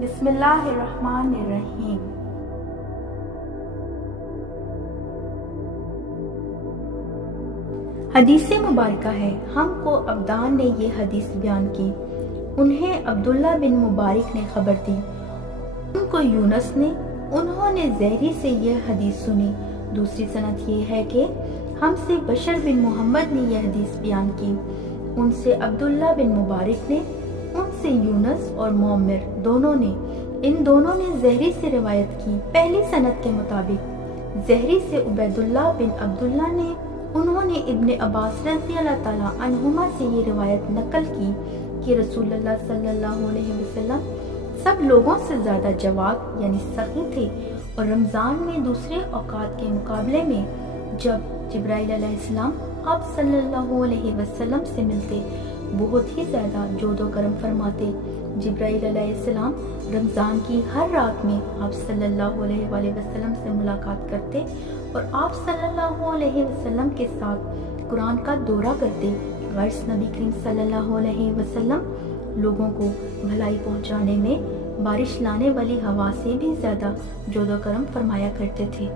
بسم اللہ الرحمن الرحیم۔ حدیث مبارکہ ہے، ہم کو عبدان نے یہ حدیث بیان کی، انہیں عبداللہ بن مبارک نے خبر دی، ان کو یونس نے، انہوں نے زہری سے یہ حدیث سنی۔ دوسری سند یہ ہے کہ ہم سے بشر بن محمد نے یہ حدیث بیان کی، ان سے عبداللہ بن مبارک نے، ان سے یونس اور معمر دونوں نے، ان دونوں نے زہری سے روایت کی۔ پہلی سند کے مطابق زہری سے عبیداللہ بن عبداللہ نے، انہوں نے ابن عباس رضی اللہ تعالیٰ عنہما سے یہ روایت نقل کی کہ رسول اللہ صلی اللہ علیہ وسلم سب لوگوں سے زیادہ جواد یعنی سخی تھے، اور رمضان میں دوسرے اوقات کے مقابلے میں جب جبرائیل علیہ السلام آپ صلی اللہ علیہ وسلم سے ملتے بہت ہی زیادہ جود و کرم فرماتے۔ جبرائیل علیہ السلام رمضان کی ہر رات میں آپ صلی اللہ علیہ وآلہ وسلم سے ملاقات کرتے اور آپ صلی اللہ علیہ وسلم کے ساتھ قرآن کا دورہ کرتے۔ غرض نبی کریم صلی اللہ علیہ وسلم لوگوں کو بھلائی پہنچانے میں بارش لانے والی ہوا سے بھی زیادہ جود و کرم فرمایا کرتے تھے۔